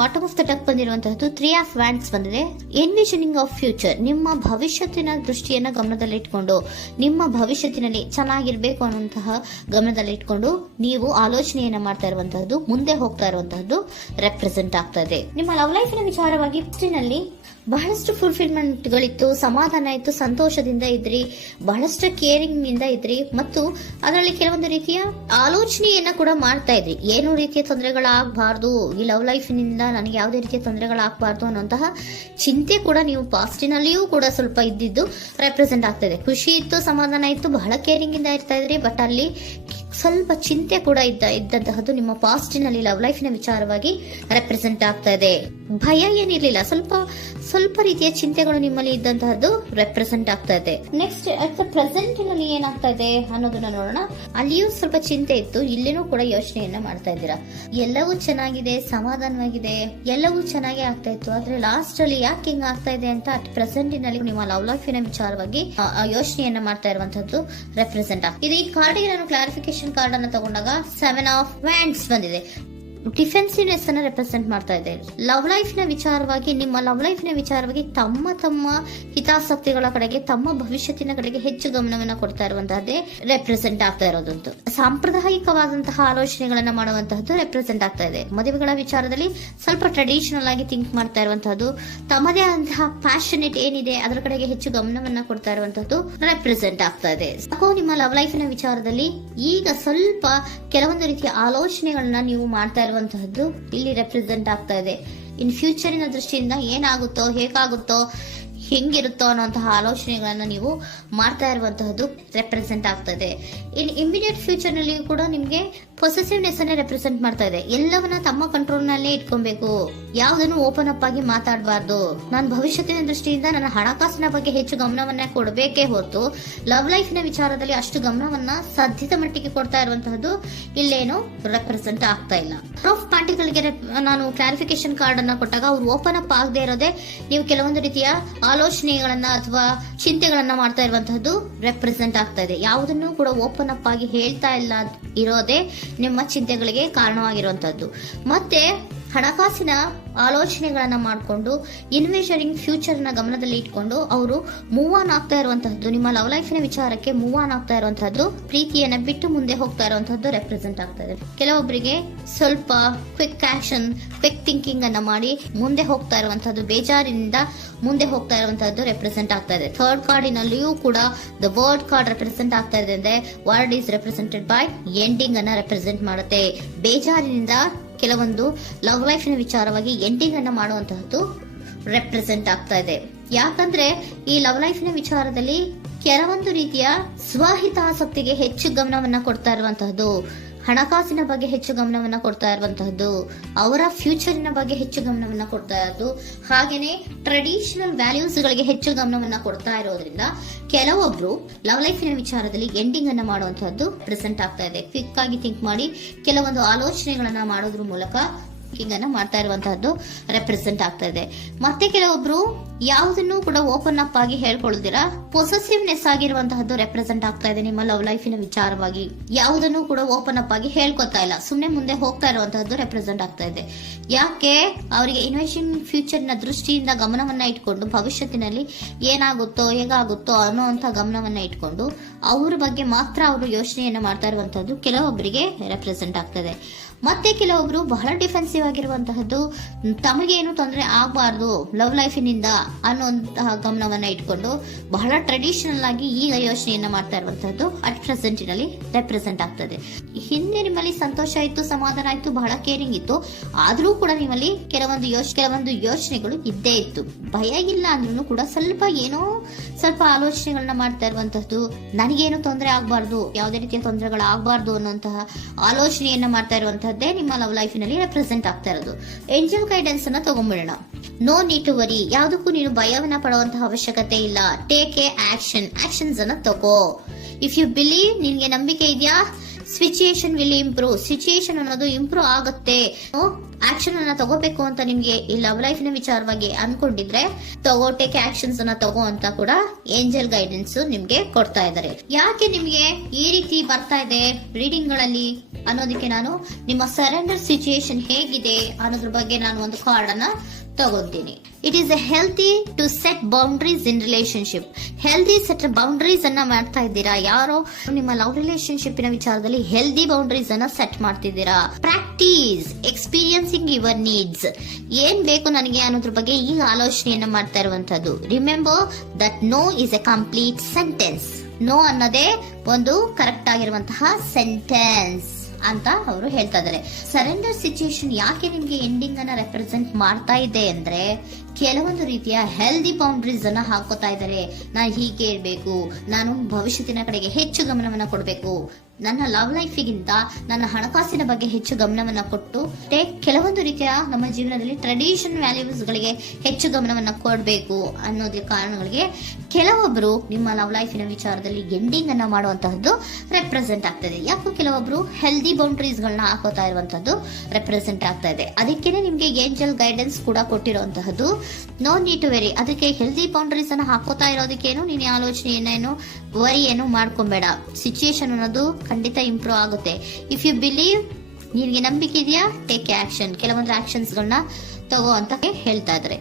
Bottom of the ಟಕ್ ಬಂದಿರುವಂತಹದ್ದು 3 of wands ಬಂದಿದೆ. ಎನ್ವಿಷನಿಂಗ್ of future, ನಿಮ್ಮ ಭವಿಷ್ಯತ್ತಿನ ದೃಷ್ಟಿಯನ್ನ ಗಮನದಲ್ಲಿಟ್ಕೊಂಡು ನಿಮ್ಮ ಭವಿಷ್ಯತ್ತಿನಲ್ಲಿ ಚೆನ್ನಾಗಿರ್ಬೇಕು ಅನ್ನುವಂತಹ ಗಮನದಲ್ಲಿಟ್ಕೊಂಡು ನೀವು ಆಲೋಚನೆಯನ್ನ ಮಾಡ್ತಾ ಇರುವಂತಹದ್ದು, ಮುಂದೆ ಹೋಗ್ತಾ ಇರುವಂತಹದ್ದು ರೆಪ್ರೆಸೆಂಟ್ ಆಗ್ತಾ ಇದೆ. ನಿಮ್ಮ ಲವ್ ಲೈಫ್ ನ ವಿಚಾರವಾಗಿ ನಲ್ಲಿ ಬಹಳಷ್ಟು ಫುಲ್ಫಿಲ್ಮೆಂಟ್ ಗಳಿತ್ತು, ಸಮಾಧಾನ ಇತ್ತು, ಸಂತೋಷದಿಂದ ಇದ್ರಿ, ಬಹಳಷ್ಟು ಕೇರಿಂಗ್ ನಿಂದ ಇದ್ರಿ ಮತ್ತು ಅದರಲ್ಲಿ ಕೆಲವೊಂದು ರೀತಿಯ ಆಲೋಚನೆಯನ್ನ ಕೂಡ ಮಾಡ್ತಾ ಇದ್ರಿ. ಏನು ರೀತಿಯ ತೊಂದರೆಗಳಾಗಬಾರ್ದು, ಈ ಲವ್ ಲೈಫ್ ನಿಂದ ನನಗೆ ಯಾವುದೇ ರೀತಿಯ ತೊಂದರೆಗಳಾಗಬಾರ್ದು ಅನ್ನೋಂತಹ ಚಿಂತೆ ಕೂಡ ನೀವು ಪಾಸ್ಟಿನಲ್ಲಿಯೂ ಕೂಡ ಸ್ವಲ್ಪ ಇದ್ದಿದ್ದು ರೆಪ್ರೆಸೆಂಟ್ ಆಗ್ತಾ ಇದೆ. ಖುಷಿ ಇತ್ತು, ಸಮಾಧಾನ ಇತ್ತು, ಬಹಳ ಕೇರಿಂಗ್ ಇಂದ ಇರ್ತಾ ಇದ್ರಿ, ಬಟ್ ಅಲ್ಲಿ ಸ್ವಲ್ಪ ಚಿಂತೆ ಕೂಡ ಇದ್ದಂತಹದ್ದು ನಿಮ್ಮ ಪಾಸ್ಟಿನಲ್ಲಿ ಲವ್ ಲೈಫ್ ನ ವಿಚಾರವಾಗಿ ರೆಪ್ರೆಸೆಂಟ್ ಆಗ್ತಾ ಇದೆ. ಭಯ ಏನಿರ್ಲಿಲ್ಲ, ಸ್ವಲ್ಪ ರೀತಿಯ ಚಿಂತೆಗಳು ನಿಮ್ಮಲ್ಲಿ ಇದ್ದಂತಹದ್ದು ರೆಪ್ರೆಸೆಂಟ್ ಆಗ್ತಾ ಇದೆ. ನೆಕ್ಸ್ಟ್ ಅಟ್ ದ ಪ್ರೆಸೆಂಟ್ ನಲ್ಲಿ ಏನಾಗ್ತಾ ಇದೆ ಅನ್ನೋದನ್ನ ನೋಡೋಣ. ಅಲ್ಲಿಯೂ ಸ್ವಲ್ಪ ಚಿಂತೆ ಇತ್ತು, ಇಲ್ಲಿನೂ ಕೂಡ ಯೋಚನೆಯನ್ನ ಮಾಡ್ತಾ ಇದ್ದೀರಾ. ಎಲ್ಲವೂ ಚೆನ್ನಾಗಿದೆ, ಸಮಾಧಾನವಾಗಿದೆ, ಎಲ್ಲವೂ ಚೆನ್ನಾಗಿ ಆಗ್ತಾ ಇತ್ತು, ಆದ್ರೆ ಲಾಸ್ಟ್ ಅಲ್ಲಿ ಯಾಕೆ ಹಿಂಗ್ ಆಗ್ತಾ ಇದೆ ಅಂತ ಅಟ್ ಪ್ರೆಸೆಂಟ್ ನಲ್ಲಿ ನಿಮ್ಮ ಲವ್ ಲೈಫಿನ ವಿಚಾರವಾಗಿ ಯೋಚನೆಯನ್ನ ಮಾಡ್ತಾ ಇರುವಂತದ್ದು ರೆಪ್ರೆಸೆಂಟ್ ಆಗ್ತದೆ. ಈ ಕಾರ್ಡ್ ಗೆ ನಾನು ಕ್ಲಾರಿಫಿಕೇಶನ್ ಕಾರ್ಡ್ ಅನ್ನು ತಗೊಂಡಾಗ 7 ಆಫ್ ವ್ಯಾಂಡ್ಸ್ ಬಂದಿದೆ. ಡಿಫೆನ್ಸಿವ್ನೆಸ್ ಅನ್ನ ರೆಪ್ರೆಸೆಂಟ್ ಮಾಡ್ತಾ ಇದೆ. ಲವ್ ಲೈಫ್ ನ ವಿಚಾರವಾಗಿ, ನಿಮ್ಮ ಲವ್ ಲೈಫ್ ನ ವಿಚಾರವಾಗಿ ತಮ್ಮ ಹಿತಾಸಕ್ತಿಗಳ ಕಡೆಗೆ, ತಮ್ಮ ಭವಿಷ್ಯತ್ತಿನ ಕಡೆಗೆ ಹೆಚ್ಚು ಗಮನವನ್ನ ಕೊಡ್ತಾ ಇರುವಂತಹದ್ದೇ ರೆಪ್ರೆಸೆಂಟ್ ಆಗ್ತಾ ಇರೋದಂತೂ. ಸಾಂಪ್ರದಾಯಿಕವಾದಂತಹ ಆಲೋಚನೆಗಳನ್ನ ಮಾಡುವಂತಹದ್ದು ರೆಪ್ರೆಸೆಂಟ್ ಆಗ್ತಾ ಇದೆ. ಮದುವೆಗಳ ವಿಚಾರದಲ್ಲಿ ಸ್ವಲ್ಪ ಟ್ರೆಡಿಷನಲ್ ಆಗಿ ಥಿಂಕ್ ಮಾಡ್ತಾ ಇರುವಂತಹದ್ದು, ತಮ್ಮದೇ ಆದಂತಹ ಪ್ಯಾಷನೇಟ್ ಏನಿದೆ ಅದರ ಕಡೆಗೆ ಹೆಚ್ಚು ಗಮನವನ್ನ ಕೊಡ್ತಾ ಇರುವಂತಹದ್ದು ರೆಪ್ರೆಸೆಂಟ್ ಆಗ್ತಾ ಇದೆ. ನಿಮ್ಮ ಲವ್ ಲೈಫ್ ನ ವಿಚಾರದಲ್ಲಿ ಈಗ ಸ್ವಲ್ಪ ಕೆಲವೊಂದು ರೀತಿಯ ಆಲೋಚನೆಗಳನ್ನ ನೀವು ಮಾಡ್ತಾ ಇರುವಂತಹದ್ದು ಇಲ್ಲಿ ರೆಪ್ರೆಸೆಂಟ್ ಆಗ್ತಾ ಇದೆ. ಇನ್ ಫ್ಯೂಚರಿನ ದೃಷ್ಟಿಯಿಂದ ಏನಾಗುತ್ತೋ, ಹೇಗಾಗುತ್ತೋ, ಹೆಂಗಿರುತ್ತೋ ಅನ್ನುವಂತಹ ಆಲೋಚನೆಗಳನ್ನ ನೀವು ಮಾಡ್ತಾ ಇರುವಂತಹದ್ದು ರೆಪ್ರೆಸೆಂಟ್ ಆಗ್ತದೆ. ಇನ್ ಇಮಿಡಿಯೇಟ್ ಫ್ಯೂಚರ್ ನಲ್ಲಿ ಕೂಡ ನಿಮ್ಗೆ ಪೊಸೆಸಿವ್ನೆಸ್ ಅನ್ನೇ ರೆಪ್ರೆಸೆಂಟ್ ಮಾಡ್ತಾ ಇದೆ. ಎಲ್ಲವನ್ನ ತಮ್ಮ ಕಂಟ್ರೋಲ್ ನಲ್ಲೇ ಇಟ್ಕೊಬೇಕು, ಯಾವುದನ್ನು ಓಪನ್ ಅಪ್ ಆಗಿ ಮಾತಾಡಬಾರ್ದು. ನಾನು ಭವಿಷ್ಯತ್ತಿನ ದೃಷ್ಟಿಯಿಂದ ನನ್ನ ಹಣಕಾಸಿನ ಬಗ್ಗೆ ಹೆಚ್ಚು ಗಮನವನ್ನ ಕೊಡಬೇಕೇ ಹೊರತು ಲವ್ ಲೈಫ್ ನ ವಿಚಾರದಲ್ಲಿ ಅಷ್ಟು ಗಮನವನ್ನ ಸದ್ಯದ ಮಟ್ಟಿಗೆ ಕೊಡ್ತಾ ಇರುವಂತಹದ್ದು ಇಲ್ಲೇನು ರೆಪ್ರೆಸೆಂಟ್ ಆಗ್ತಾ ಇಲ್ಲ. ಆಫ್ ಪಾರ್ಟಿಗಳಿಗೆ ನಾನು ಕ್ಲಾರಿಫಿಕೇಶನ್ ಕಾರ್ಡ್ ಅನ್ನ ಕೊಟ್ಟಾಗ ಅವ್ರು ಓಪನ್ ಅಪ್ ಆಗದೆ ಇರೋದೇ ನೀವು ಕೆಲವೊಂದು ರೀತಿಯ ಆಲೋಚನೆಗಳನ್ನ ಅಥವಾ ಚಿಂತೆಗಳನ್ನ ಮಾಡ್ತಾ ಇರುವಂತಹದ್ದು ರೆಪ್ರೆಸೆಂಟ್ ಆಗ್ತಾ ಇದೆ. ಯಾವುದನ್ನು ಕೂಡ ಓಪನ್ ಅಪ್ ಆಗಿ ಹೇಳ್ತಾ ಇಲ್ಲ ಇರೋದೇ ನಿಮ್ಮ ಚಿಂತೆಗಳಿಗೆ ಕಾರಣವಾಗಿರುವಂತಹದ್ದು. ಮತ್ತೆ ಹಣಕಾಸಿನ ಆಲೋಚನೆಗಳನ್ನ ಮಾಡಿಕೊಂಡು ಇನ್ವೆಸ್ಟರಿಂಗ್ ಫ್ಯೂಚರ್ ನ ಗಮನದಲ್ಲಿ ಇಟ್ಕೊಂಡು ಅವರು ಮೂವ್ ಆನ್ ಆಗ್ತಾ ಇರುವಂತಹದ್ದು, ನಿಮ್ಮ ಲವ್ ಲೈಫಿನ ವಿಚಾರಕ್ಕೆ ಮೂವ್ ಆನ್ ಆಗ್ತಾ ಇರುವಂತಹದ್ದು, ಪ್ರೀತಿಯನ್ನ ಬಿಟ್ಟು ಮುಂದೆ ಹೋಗ್ತಾ ಇರುವಂತಹದ್ದು ರೆಪ್ರೆಸೆಂಟ್ ಆಗ್ತಾ ಇದೆ. ಕೆಲವೊಬ್ಬರಿಗೆ ಸ್ವಲ್ಪ ಕ್ವಿಕ್ ಆಕ್ಷನ್, ಕ್ವಿಕ್ ಥಿಂಕಿಂಗ್ ಅನ್ನ ಮಾಡಿ ಮುಂದೆ ಹೋಗ್ತಾ ಇರುವಂತಹದ್ದು, ಬೇಜಾರಿನಿಂದ ಮುಂದೆ ಹೋಗ್ತಾ ಇರುವಂತಹದ್ದು ರೆಪ್ರೆಸೆಂಟ್ ಆಗ್ತಾ ಇದೆ. ಥರ್ಡ್ ಕಾರ್ಡಿನಲ್ಲಿಯೂ ಕೂಡ ದ ವರ್ಡ್ ಕಾರ್ಡ್ ರೆಪ್ರೆಸೆಂಟ್ ಆಗ್ತಾ ಇದೆ ಅಂದ್ರೆ word is represented by ending ಅನ್ನ ರೆಪ್ರೆಸೆಂಟ್ ಮಾಡುತ್ತೆ. ಬೇಜಾರಿನಿಂದ ಕೆಲವೊಂದು ಲವ್ ಲೈಫ್ ನ ವಿಚಾರವಾಗಿ ಎಂಡಿಂಗ್ ಅನ್ನ ಮಾಡುವಂತಹದ್ದು ರೆಪ್ರೆಸೆಂಟ್ ಆಗ್ತಾ ಇದೆ. ಯಾಕಂದ್ರೆ ಈ ಲವ್ ಲೈಫ್ ನ ವಿಚಾರದಲ್ಲಿ ಕೆಲವೊಂದು ರೀತಿಯ ಸ್ವಹಿತಾಸಕ್ತಿಗೆ ಹೆಚ್ಚು ಗಮನವನ್ನ ಕೊಡ್ತಾ ಇರುವಂತಹದ್ದು, ಹಣಕಾಸಿನ ಬಗ್ಗೆ ಹೆಚ್ಚು ಗಮನವನ್ನ ಕೊಡ್ತಾ ಇರುವಂತಹದ್ದು, ಅವರ ಫ್ಯೂಚರಿನ ಬಗ್ಗೆ ಹೆಚ್ಚು ಗಮನವನ್ನ ಕೊಡ್ತಾ ಇರೋದು, ಹಾಗೇನೆ ಟ್ರೆಡಿಷನಲ್ ವ್ಯಾಲ್ಯೂಸ್ ಗಳಿಗೆ ಹೆಚ್ಚು ಗಮನವನ್ನ ಕೊಡ್ತಾ ಇರೋದ್ರಿಂದ ಕೆಲವೊಬ್ರು ಲವ್ ಲೈಫಿನ ವಿಚಾರದಲ್ಲಿ ಎಂಡಿಂಗ್ ಅನ್ನ ಮಾಡುವಂತಹದ್ದು ಪ್ರೆಸೆಂಟ್ ಆಗ್ತಾ ಇದೆ. ಕ್ವಿಕ್ ಆಗಿ ಥಿಂಕ್ ಮಾಡಿ ಕೆಲವೊಂದು ಆಲೋಚನೆಗಳನ್ನ ಮಾಡೋದ್ರ ಮೂಲಕ ಅನ್ನ ಮಾಡ್ತಾ ಇರುವಂತಹದ್ದು ರೆಪ್ರೆಸೆಂಟ್ ಆಗ್ತಾ ಇದೆ. ಮತ್ತೆ ಕೆಲವೊಬ್ರು ಯಾವುದನ್ನು ಕೂಡ ಓಪನ್ ಅಪ್ ಆಗಿ ಹೇಳ್ಕೊಳ್ಳುದಿರಾ ಪೊಸೆಸಿವ್ನೆಸ್ ಆಗಿರುವಂತಹದ್ದು ರೆಪ್ರೆಸೆಂಟ್ ಆಗ್ತಾ ಇದೆ. ನಿಮ್ಮ ಲವ್ ಲೈಫಿನ ವಿಚಾರವಾಗಿ ಯಾವುದನ್ನು ಕೂಡ ಓಪನ್ ಅಪ್ ಆಗಿ ಹೇಳ್ಕೊತಾ ಇಲ್ಲ, ಸುಮ್ನೆ ಮುಂದೆ ಹೋಗ್ತಾ ಇರುವಂತಹದ್ದು ರೆಪ್ರೆಸೆಂಟ್ ಆಗ್ತಾ ಇದೆ. ಯಾಕೆ ಅವರಿಗೆ ಇನ್ವೆಸ್ಟಿಂಗ್ ಫ್ಯೂಚರ್ ನ ದೃಷ್ಟಿಯಿಂದ ಗಮನವನ್ನ ಇಟ್ಕೊಂಡು ಭವಿಷ್ಯತ್ತಿನಲ್ಲಿ ಏನಾಗುತ್ತೋ, ಹೇಗಾಗುತ್ತೋ ಅನ್ನೋಂತ ಗಮನವನ್ನ ಇಟ್ಕೊಂಡು ಅವ್ರ ಬಗ್ಗೆ ಮಾತ್ರ ಅವರು ಯೋಚನೆಯನ್ನ ಮಾಡ್ತಾ ಇರುವಂತಹದ್ದು ಕೆಲವೊಬ್ಬರಿಗೆ ರೆಪ್ರೆಸೆಂಟ್ ಆಗ್ತದೆ. ಮತ್ತೆ ಕೆಲವೊಬ್ರು ಬಹಳ ಡಿಫೆನ್ಸಿವ್ ಆಗಿರುವಂತಹದ್ದು, ತಮಗೇನು ತೊಂದರೆ ಆಗಬಾರ್ದು ಲವ್ ಲೈಫಿನಿಂದ ಅನ್ನುವಂತಹ ಗಮನವನ್ನ ಇಟ್ಕೊಂಡು ಬಹಳ ಟ್ರೆಡಿಷನಲ್ ಆಗಿ ಈಗ ಯೋಚನೆಯನ್ನ ಮಾಡ್ತಾ ಇರುವಂತಹದ್ದು ಅಟ್ ಪ್ರೆಸೆಂಟ್ ನಲ್ಲಿ ರೆಪ್ರೆಸೆಂಟ್ ಆಗ್ತದೆ. ಹಿಂದೆ ನಿಮ್ಮಲ್ಲಿ ಸಂತೋಷ ಇತ್ತು, ಸಮಾಧಾನ ಇತ್ತು, ಬಹಳ ಕೇರಿಂಗ್ ಇತ್ತು, ಆದ್ರೂ ಕೂಡ ನಿಮ್ಮಲ್ಲಿ ಕೆಲವೊಂದು ಯೋಚನೆಗಳು ಇದ್ದೇ ಇತ್ತು. ಭಯ ಇಲ್ಲ ಅಂದ್ರೂ ಕೂಡ ಸ್ವಲ್ಪ ಆಲೋಚನೆಗಳನ್ನ ಮಾಡ್ತಾ ಇರುವಂತಹದ್ದು, ನನಗೇನು ತೊಂದರೆ ಆಗಬಾರ್ದು, ಯಾವುದೇ ರೀತಿಯ ತೊಂದರೆಗಳು ಆಗಬಾರ್ದು ಅನ್ನುವಂತಹ ಆಲೋಚನೆಯನ್ನ ಮಾಡ್ತಾ ಇರುವಂತಹದ್ದೇ ನಿಮ್ಮ ಲವ್ ಲೈಫ್ ನಲ್ಲಿ ರೆಪ್ರೆಸೆಂಟ್ ಆಗ್ತಾ ಇರೋದು. ಏಂಜಲ್ ಗೈಡೆನ್ಸ್ ಅನ್ನ ತಗೊಂಡ್ಬಿಡೋಣ. ನೋ ನೀಡ್ ಟು ವರಿ, ಯಾವುದಕ್ಕೂ ನೀನು ಭಯವನ್ನ ಪಡುವಂತಹ ಅವಶ್ಯಕತೆ ಇಲ್ಲ. ಟೇಕ್ ಎ ಆಕ್ಷನ್ಸ್ ಅನ್ನ ತಗೋ. ಇಫ್ ಯು ಬಿಲೀವ್, ನಿನ್ಗೆ ನಂಬಿಕೆ ಇದೆಯಾ, ಸಿಚುಯೇಷನ್ ವಿಲ್ ಇಂಪ್ರೂವ್. ಸಿಚುಯೇಷನ್ ಅನ್ನೋದು ಇಂಪ್ರೂವ್ ಆಗುತ್ತೆ. ಆಕ್ಷನ್ ಅನ್ನ ತಗೋಬೇಕು ಅಂತ ನಿಮ್ಗೆ ಈ ಲವ್ ಲೈಫ್ ನ ವಿಚಾರವಾಗಿ ಅನ್ಕೊಂಡಿದ್ರೆ ಟೇಕ್ ಆಕ್ಷನ್ಸ್ ಅನ್ನ ತಗೋ ಅಂತ ಕೂಡ ಏಂಜಲ್ ಗೈಡೆನ್ಸ್ ನಿಮ್ಗೆ ಕೊಡ್ತಾ ಇದ್ದಾರೆ. ಯಾಕೆ ನಿಮ್ಗೆ ಈ ರೀತಿ ಬರ್ತಾ ಇದೆ ರೀಡಿಂಗ್ ಗಳಲ್ಲಿ ಅನ್ನೋದಕ್ಕೆ ನಾನು ನಿಮ್ಮ ಸರೆಂಡರ್ ಸಿಚುಯೇಷನ್ ಹೇಗಿದೆ ಅನ್ನೋದ್ರ ಬಗ್ಗೆ ನಾನು ಒಂದು ಕಾರ್ಡ್ ಅನ್ನ ತಗೋತೀನಿ. It is a healthy to set boundaries in relationship. Healthy set boundaries ಅನ್ನ ಮಾಡ್ತಾ ಇದ್ದೀರಾ. ಯಾರೋ ನಿಮ್ಮ ಲವ್ ರಿಲೇಶನ್ಶಿಪ್ ನ ವಿಚಾರದಲ್ಲಿ ಹೆಲ್ದಿ ಬೌಂಡ್ರೀಸ್ ಅನ್ನ ಸೆಟ್ ಮಾಡ್ತಿದ್ದೀರಾ. Practise experiencing your needs. ಏನ್ ಬೇಕು ನನಗೆ ಅನ್ನೋದ್ರ ಬಗ್ಗೆ ಈಗ ಆಲೋಚನೆಯನ್ನ ಮಾಡ್ತಾ ಇರುವಂತದ್ದು. Remember that no is a complete sentence. No ಅನ್ನೋದೇ ಒಂದು ಕರೆಕ್ಟ್ ಆಗಿರುವಂತಹ ಸೆಂಟೆನ್ಸ್ ಅಂತ ಅವರು ಹೇಳ್ತಾ ಇದ್ದಾರೆ. ಸರೆಂಡರ್ ಸಿಚುಯೇಷನ್ ಯಾಕೆ ನಿಮ್ಗೆ ಎಂಡಿಂಗ್ ಅನ್ನ ರೆಪ್ರೆಸೆಂಟ್ ಮಾಡ್ತಾ ಇದೆ ಅಂದ್ರೆ ಕೆಲವೊಂದು ರೀತಿಯ ಹೆಲ್ದಿ ಬೌಂಡ್ರೀಸ್ ಅನ್ನ ಹಾಕೋತಾ ಇದ್ದಾರೆ. ನಾನು ಹೀಗೆ ಇರ್ಬೇಕು, ನಾನು ಭವಿಷ್ಯತ್ತಿನ ಕಡೆಗೆ ಹೆಚ್ಚು ಗಮನವನ್ನ ಕೊಡಬೇಕು, ನನ್ನ ಲವ್ ಲೈಫಿಗಿಂತ ನನ್ನ ಹಣಕಾಸಿನ ಬಗ್ಗೆ ಹೆಚ್ಚು ಗಮನವನ್ನ ಕೊಟ್ಟು ಕೆಲವೊಂದು ರೀತಿಯ ನಮ್ಮ ಜೀವನದಲ್ಲಿ ಟ್ರೆಡಿಷನ್ ವ್ಯಾಲ್ಯೂಸ್ ಗಳಿಗೆ ಹೆಚ್ಚು ಗಮನವನ್ನ ಕೊಡಬೇಕು ಅನ್ನೋದ್ರ ಕಾರಣಗಳಿಗೆ ಕೆಲವೊಬ್ರು ನಿಮ್ಮ ಲವ್ ಲೈಫಿನ ವಿಚಾರದಲ್ಲಿ ಎಂಡಿಂಗ್ ಅನ್ನ ಮಾಡುವಂತಹದ್ದು ರೆಪ್ರೆಸೆಂಟ್ ಆಗ್ತದೆ. ಯಾಕೋ ಕೆಲವೊಬ್ರು ಹೆಲ್ದಿ ಬೌಂಡ್ರೀಸ್ ಗಳನ್ನ ಹಾಕೋತಾ ಇರುವಂತದ್ದು ರೆಪ್ರೆಸೆಂಟ್ ಆಗ್ತಾ ಇದೆ. ಅದಕ್ಕೇನೆ ನಿಮ್ಗೆ ಏಂಜಲ್ ಗೈಡೆನ್ಸ್ ಕೂಡ ಕೊಟ್ಟಿರುವಂತಹದ್ದು. No need to worry. ಅದಕ್ಕೆ ಹೆಲ್ದಿ ಬೌಂಡ್ರೀಸ್ ಅನ್ನ ಹಾಕೋತಾ ಇರೋದಕ್ಕೇನು ನೀನು ಆಲೋಚನೆಯನ್ನೇನು ವರಿ ಏನು ಮಾಡ್ಕೊಂಬೇಡ. ಸಿಚುಯೇಷನ್ ಅನ್ನೋದು ಖಂಡಿತ ಇಂಪ್ರೂವ್ ಆಗುತ್ತೆ. ಇಫ್ ಯು ಬಿಲೀವ್, ನಿನ್ಗೆ ನಂಬಿಕೆ ಇದೆಯಾ, ಟೇಕ್ ಆಕ್ಷನ್. ಕೆಲವೊಂದು ಆಕ್ಷನ್ಸ್ ಗಳನ್ನ ತಗೋ ಅಂತ ಹೇಳ್ತಾ ಇದ್ದಾರೆ.